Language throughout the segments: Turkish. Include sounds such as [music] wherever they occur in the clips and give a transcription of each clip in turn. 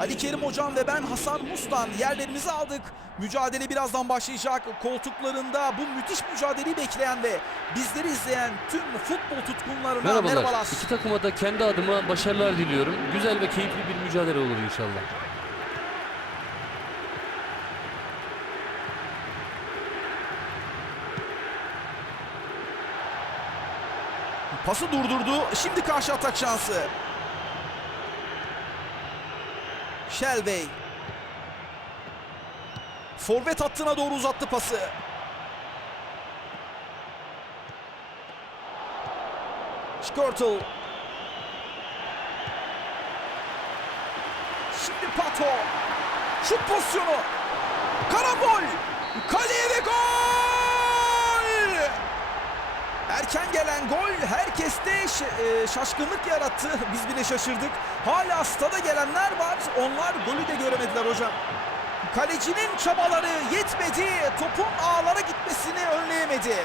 Ali Kerim Hocam ve ben Hasan Mustan yerlerimizi aldık. Mücadele birazdan başlayacak. Koltuklarında bu müthiş mücadeleyi bekleyen ve bizleri izleyen tüm futbol tutkunlarına Merhabalar. merhabalar. İki takıma da kendi adıma başarılar diliyorum. Güzel ve keyifli bir mücadele olur inşallah. Pası durdurdu. Şimdi karşı atak şansı. Shelby. Forvet hattına doğru uzattı pası. Skirtle. Şimdi Pato. Şut pozisyonu. Karambol. Kaleye ve gol! Erken gelen gol herkeste e, şaşkınlık yarattı. [laughs] Biz bile şaşırdık. Hala stada gelenler var. Onlar golü de göremediler hocam. Kalecinin çabaları yetmedi. Topun ağlara gitmesini önleyemedi.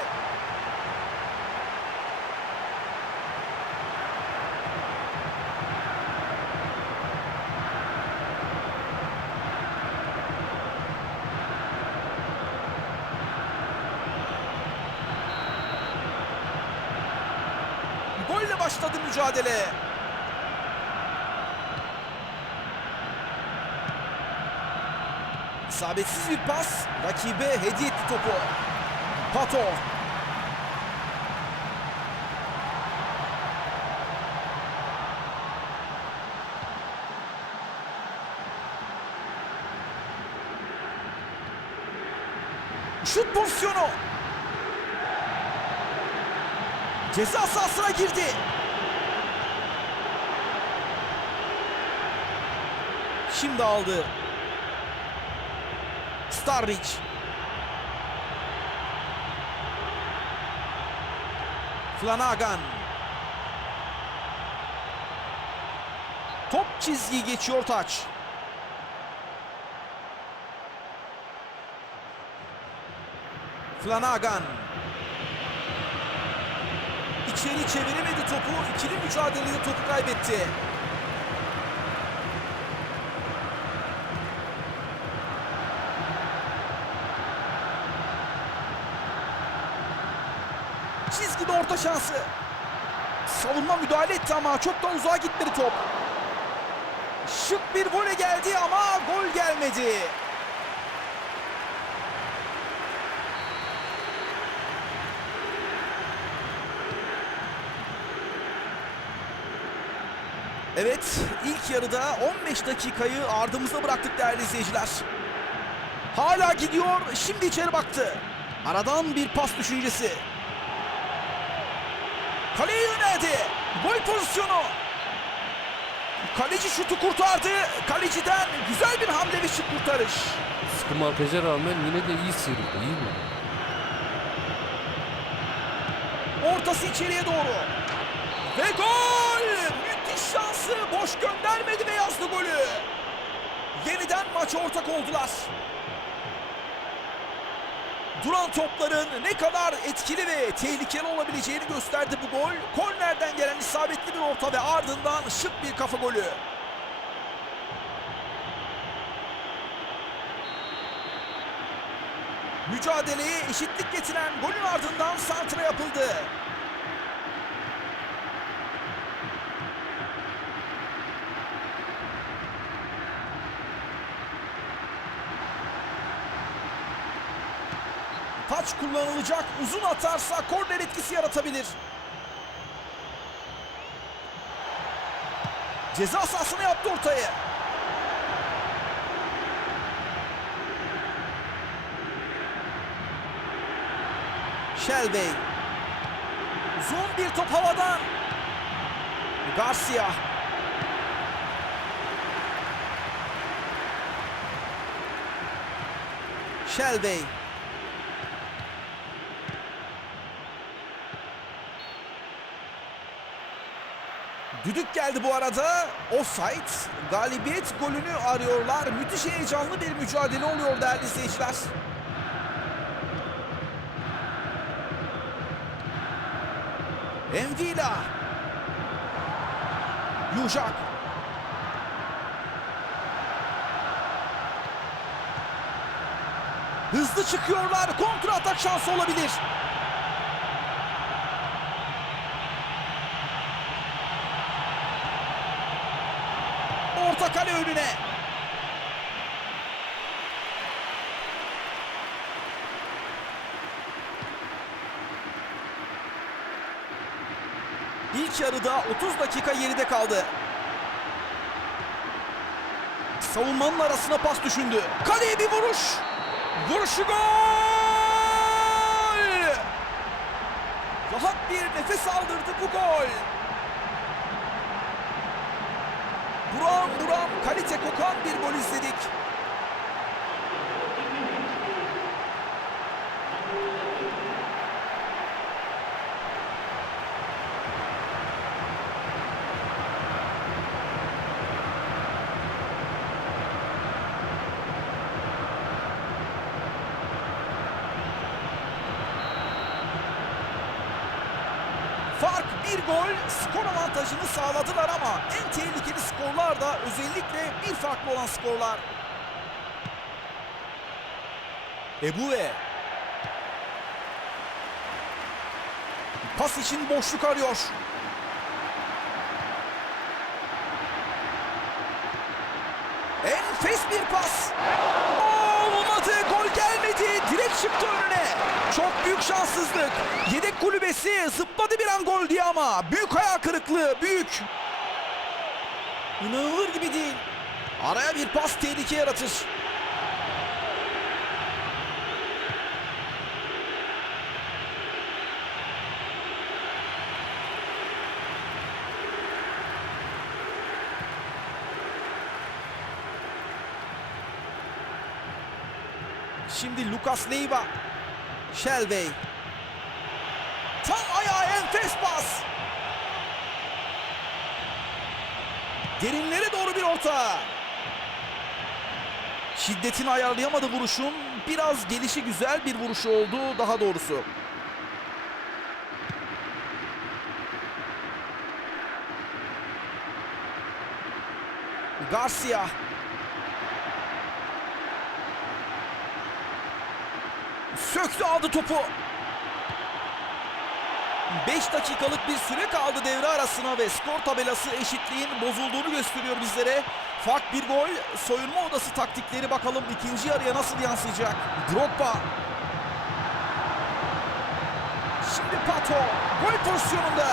Golle başladı mücadele. İsabetsiz bir pas rakibe hediye etti topu. Pato. Şut pozisyonu. Ceza sahasına girdi. Şimdi aldı. Starric. Flanagan. Top çizgiyi geçiyor taç. Flanagan. İçeri çeviremedi topu. İkili mücadelede topu kaybetti. Çizgide orta şansı. Savunma müdahale etti ama çok da uzağa gitmedi top. Şık bir vole geldi ama gol gelmedi. Evet, ilk yarıda 15 dakikayı ardımızda bıraktık değerli izleyiciler. Hala gidiyor, şimdi içeri baktı. Aradan bir pas düşüncesi. Kaleye yöneldi. Gol pozisyonu. Kaleci şutu kurtardı. Kaleciden güzel bir hamle ve şık kurtarış. Sıkı markaja rağmen yine de iyi sıyrıldı. İyi mi? Ortası içeriye doğru. Ve gol! Müthiş şansı boş göndermedi ve yazdı golü. Yeniden maça ortak oldular. Duran topların ne kadar etkili ve tehlikeli olabileceğini gösterdi bu gol. Kornerden gelen isabetli bir orta ve ardından şık bir kafa golü. Mücadeleye eşitlik getiren golün ardından santra yapıldı. Taç kullanılacak. Uzun atarsa korner etkisi yaratabilir. Ceza sahasına yaptı ortayı. Shelby. Uzun bir top havadan. Garcia. Shelby. Düdük geldi bu arada. Offside. Galibiyet golünü arıyorlar. Müthiş heyecanlı bir mücadele oluyor değerli seyirciler. Envila. Yuşak. Hızlı çıkıyorlar. Kontra atak şansı olabilir. Kale önüne. İlk yarıda 30 dakika geride kaldı. Savunmanın arasına pas düşündü. Kaleye bir vuruş. Vuruşu gol! Rahat bir nefes aldırdı bu gol. Buram buram kalite kokan bir gol izledik. Fark bir gol skor avantajını sağladılar ama en tehlikeli skorlar da özellikle bir farklı olan skorlar. Ebue. Pas için boşluk arıyor. Enfes bir pas. Olmadı. Gol gelmedi. Direkt çıktı büyük şanssızlık. Yedek kulübesi zıpladı bir an gol diye ama. Büyük hayal kırıklığı. Büyük. İnanılır gibi değil. Araya bir pas tehlike yaratır. Şimdi Lucas Leiva. Shelvey. Tam ayağa enfes pas. Derinlere doğru bir orta. Şiddetini ayarlayamadı vuruşun. Biraz gelişi güzel bir vuruşu oldu daha doğrusu. Garcia. Söktü aldı topu. 5 dakikalık bir süre kaldı devre arasına ve skor tabelası eşitliğin bozulduğunu gösteriyor bizlere. Fark bir gol, soyunma odası taktikleri bakalım ikinci yarıya nasıl yansıyacak. Drogba. Şimdi Pato gol pozisyonunda.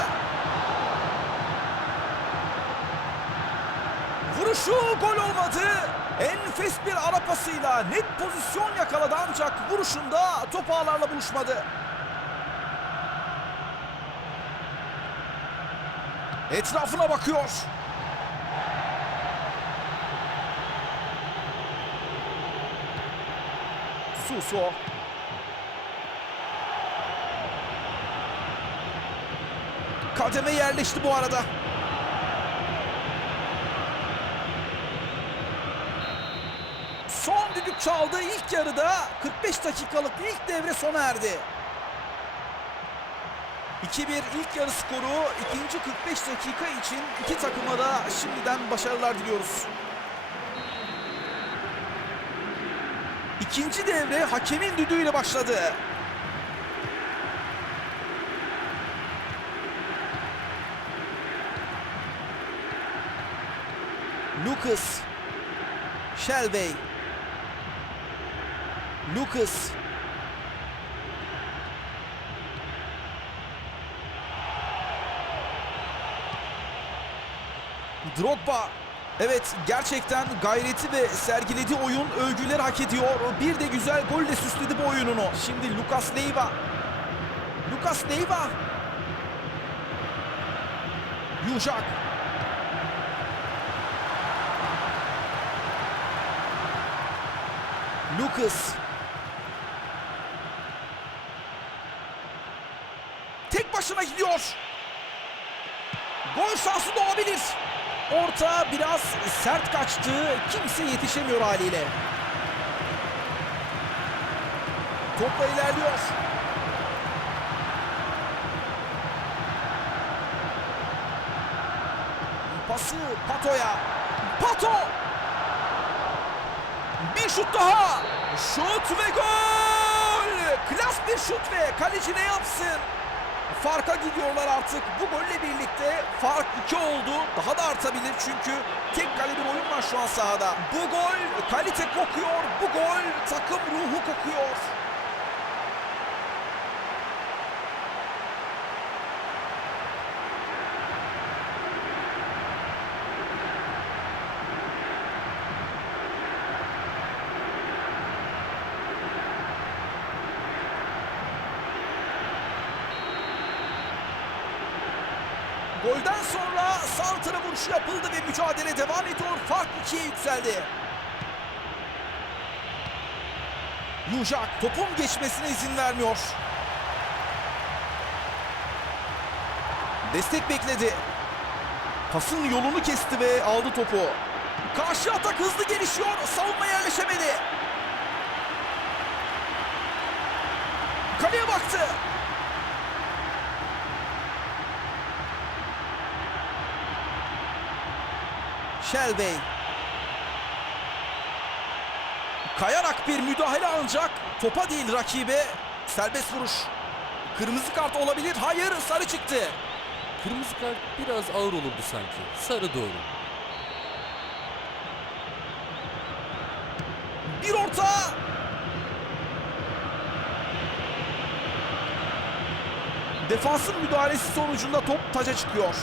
Vuruşu gol olmadı. Enfes bir ara pasıyla net pozisyon yakaladı ancak vuruşunda top ağlarla buluşmadı. Etrafına bakıyor. Suso. Kademe yerleşti bu arada. Son düdük çaldı ilk yarıda 45 dakikalık ilk devre sona erdi. 2-1 ilk yarı skoru ikinci 45 dakika için iki takıma da şimdiden başarılar diliyoruz. İkinci devre hakemin düdüğüyle başladı. Lucas Shelvey Lucas Drogba Evet gerçekten gayreti ve sergilediği oyun övgüler hak ediyor. Bir de güzel golle süsledi bu oyununu. Şimdi Lucas Leiva. Lucas Leiva. Yujak. Lucas. Tek başına gidiyor. Gol şansı doğabilir. Orta biraz sert kaçtı. Kimse yetişemiyor haliyle. Topla ilerliyor. Pası Pato'ya. Pato! Bir şut daha. Şut ve gol! bir şut ve kaleci ne yapsın? Farka gidiyorlar artık. Bu golle birlikte fark 2 oldu. Daha da artabilir çünkü tek kale bir oyun var şu an sahada. Bu gol kalite kokuyor. Bu gol takım ruhu kokuyor. Golden sonra santra vuruşu yapıldı ve mücadele devam ediyor. 2'ye yükseldi. Yujak topun geçmesine izin vermiyor. Destek bekledi. Pasın yolunu kesti ve aldı topu. Karşı atak hızlı gelişiyor. Savunma yerleşemedi. Kaleye baktı. Shelby. Kayarak bir müdahale ancak topa değil rakibe. Serbest vuruş. Kırmızı kart olabilir. Hayır sarı çıktı. Kırmızı kart biraz ağır olurdu sanki. Sarı doğru. Bir orta. Defansın müdahalesi sonucunda top taca çıkıyor.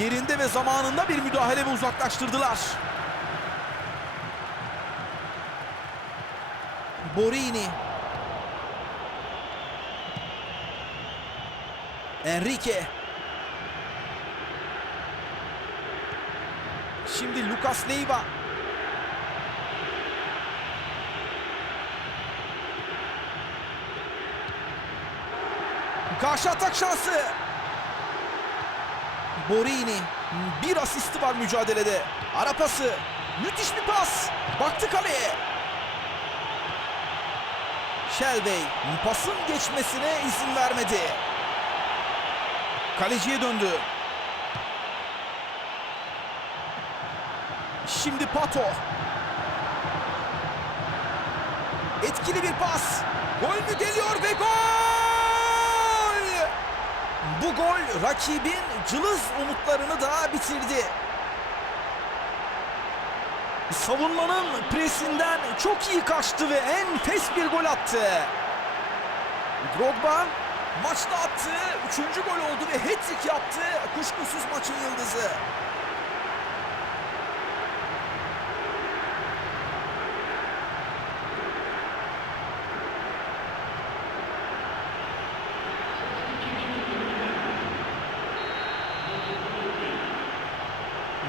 Yerinde ve zamanında bir müdahale ve uzaklaştırdılar. Borini. Enrique. Şimdi Lucas Leiva. Karşı atak şansı. Borini. Bir asisti var mücadelede. Ara pası. Müthiş bir pas. Baktı kaleye. Shelby pasın geçmesine izin vermedi. Kaleciye döndü. Şimdi Pato. Etkili bir pas. Gol mü geliyor ve gol! Gol rakibin cılız umutlarını da bitirdi. Savunmanın presinden çok iyi kaçtı ve enfes bir gol attı. Drogba maçta attığı üçüncü gol oldu ve hat-trick yaptı. Kuşkusuz maçın yıldızı.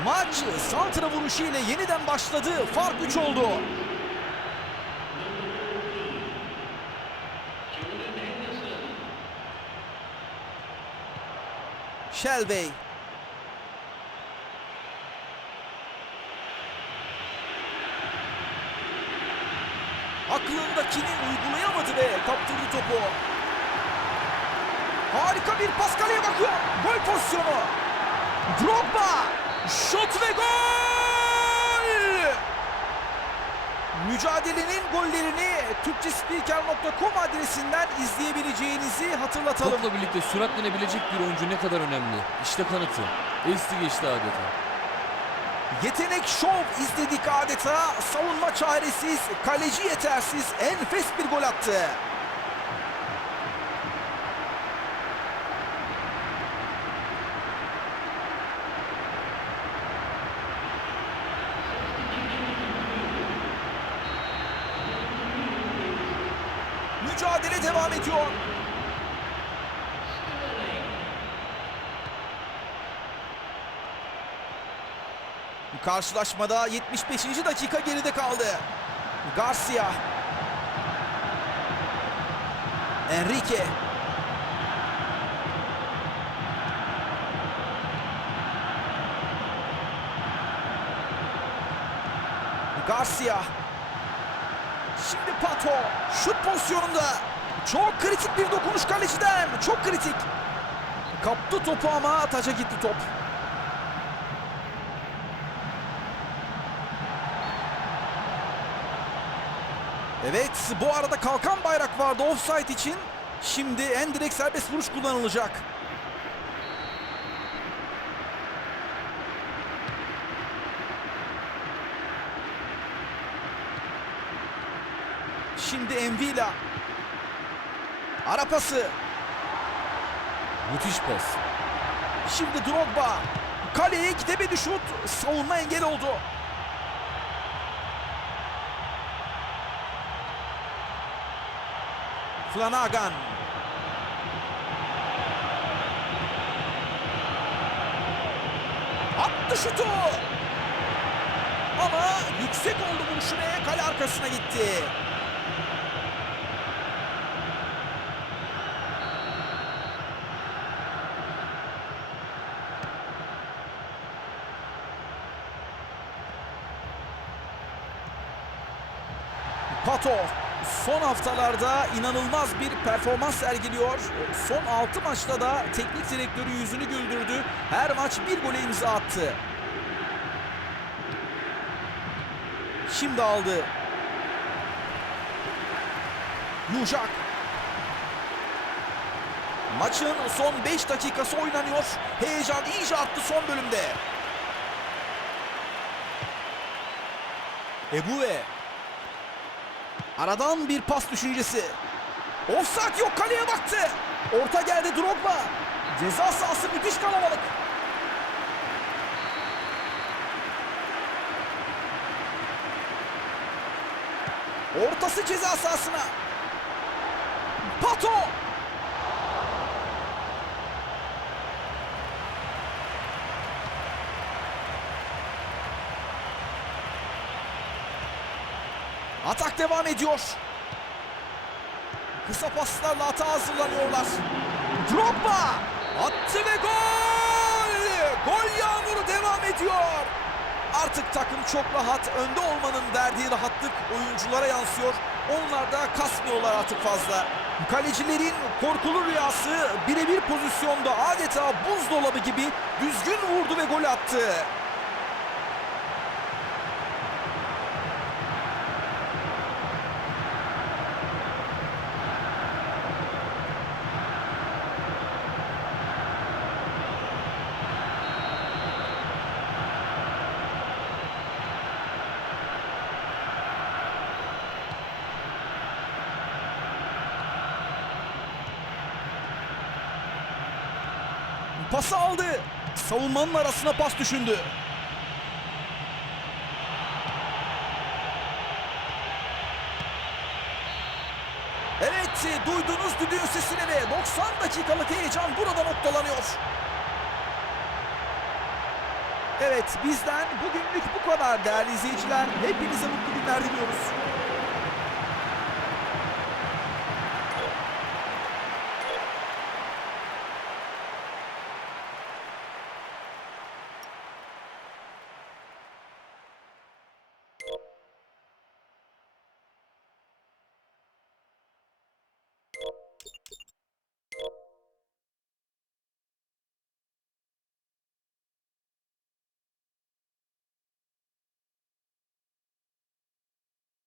Maç santra vuruşu ile yeniden başladı. Fark 3 oldu. Shelby. Aklındakini uygulayamadı ve kaptırdı topu. Harika bir pas kaleye bakıyor. Gol pozisyonu. Drogba. Şut ve gol! Mücadelenin gollerini Türkçespiker.com adresinden izleyebileceğinizi hatırlatalım. Topla birlikte süratlenebilecek bir oyuncu ne kadar önemli. İşte kanıtı. Esti geçti adeta. Yetenek şov izledik adeta. Savunma çaresiz, kaleci yetersiz, enfes bir gol attı. Mücadele devam ediyor. Karşılaşmada 75. dakika geride kaldı. Garcia. Enrique. Garcia. Şimdi Pato. Şut pozisyonunda. Çok kritik bir dokunuş kaleciden. Çok kritik. Kaptı topu ama taca gitti top. Evet bu arada kalkan bayrak vardı offside için. Şimdi en direkt serbest vuruş kullanılacak. Şimdi Envila. Ara pası. Müthiş pas. Şimdi Drogba. Kaleye gidemedi şut. Savunma engel oldu. Flanagan. Attı şutu. Ama yüksek oldu vuruşu ve kale arkasına gitti. Pato son haftalarda inanılmaz bir performans sergiliyor. Son 6 maçta da teknik direktörü yüzünü güldürdü. Her maç bir gole imza attı. Şimdi aldı. Yujak. Maçın son 5 dakikası oynanıyor. Heyecan iyice arttı son bölümde. Ebue. Aradan bir pas düşüncesi. Offside yok kaleye baktı. Orta geldi Drogba. Ceza sahası müthiş kalabalık. Ortası ceza sahasına. Pato. Atak devam ediyor. Kısa paslarla ata hazırlanıyorlar. Drogba attı ve gol! Gol yağmuru devam ediyor. Artık takım çok rahat. Önde olmanın verdiği rahatlık oyunculara yansıyor. Onlar da kasmıyorlar artık fazla. Kalecilerin korkulu rüyası birebir pozisyonda adeta buzdolabı gibi düzgün vurdu ve gol attı. Pası aldı. Savunmanın arasına pas düşündü. Evet, duyduğunuz düdüğün sesini ve 90 dakikalık heyecan burada noktalanıyor. Evet, bizden bugünlük bu kadar değerli izleyiciler. Hepinize mutlu günler diliyoruz.